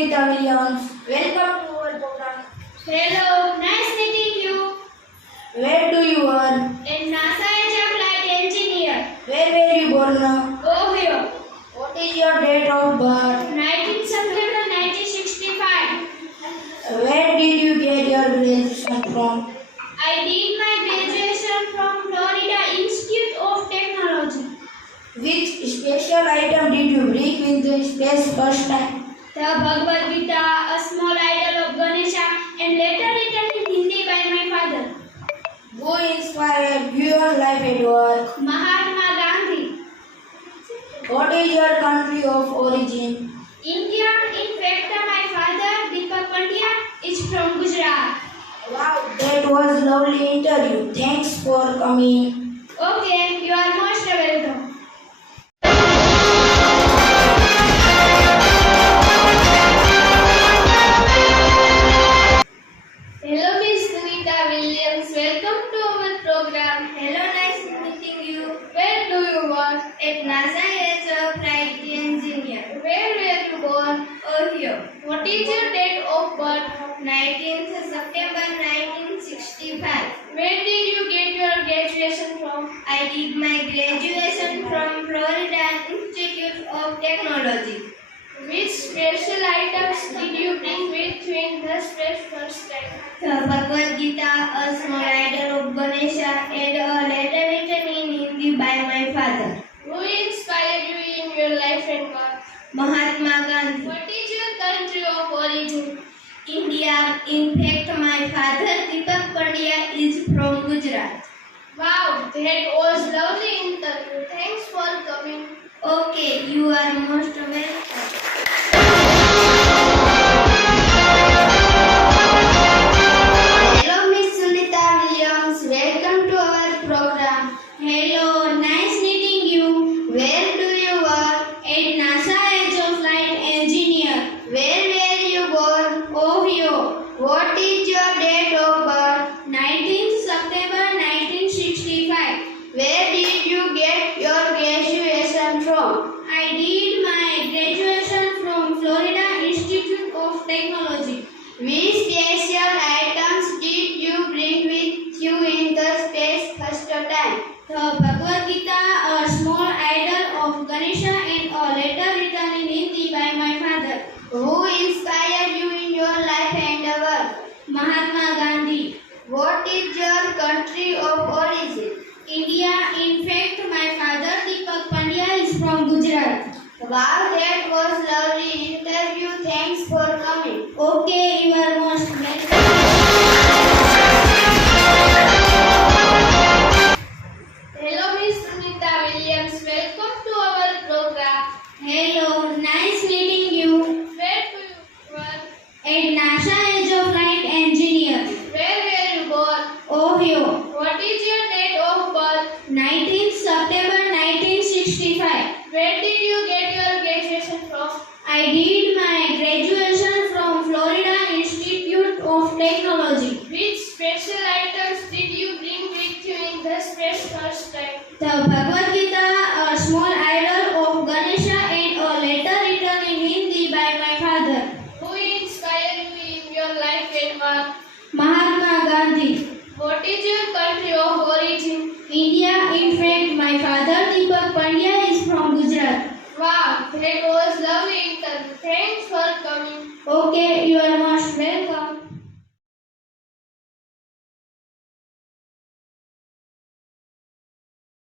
Sunita Williams. Welcome to our program. Hello, nice meeting you. Where do you work? In NASA as a flight engineer. Where were you born? Ohio, What is your date of birth? 19 September 1965. Where did you get your graduation from? I did my graduation from Florida Institute of Technology. Which special item did you bring into space first time? The Bhagavad Gita, a small idol of Ganesha, and later written in Hindi by my father. Who inspired your life at work? Mahatma Gandhi. What is your country of origin? India, in fact, my father, Deepak Pandya, is from Gujarat. Wow, that was lovely interview. Thanks for coming. Okay, you are most welcome. Hello, Miss Sunita Williams. Welcome to our program. Hello, nice meeting you. Where do you work? At NASA as a flight engineer. Where were you born? Ohio. What is your date of birth? 19th September 1965. Where did you get your graduation from? I did my graduation from Florida Institute of Technology. Which special items did you bring with you in the space first time? The Bhagavad Gita, a small idol of Ganesha, and a letter written in Hindi by my father, Who inspired you in your life and work? Mahatma Gandhi. What is your country of origin? India. In fact, my father, Deepak Pandya, is from Gujarat. Wow, that was lovely interview. Thanks for coming. Okay, you are most welcome. Hello, Miss Sunita Williams. Welcome to our program. Hello, nice meeting you. Where do you work? At NASA as a flight engineer. Where were you born? Ohio, What is your date of birth? 19 September 1965. Where did you get your graduation from? I did my graduation from Florida Institute of Technology. Which special items did you bring with you in the space first time? The Bhagavad Gita, a small idol of Ganesha, and a letter written in Hindi by my father, Who inspired you in your life and work? Mahatma Gandhi. What is your country of origin? India, in fact, my father Deepak Pandya is from Gujarat. Wow, that was lovely interview. Thanks for coming. Okay, you are most welcome. Hello, Miss Sunita Williams. Welcome to our program. Hello, nice meeting you. Where do you work? At NASA as a flight engineer. Where were you born? Ohio, What is your date of birth? 19 September 1965. Where did you get your graduation from? I did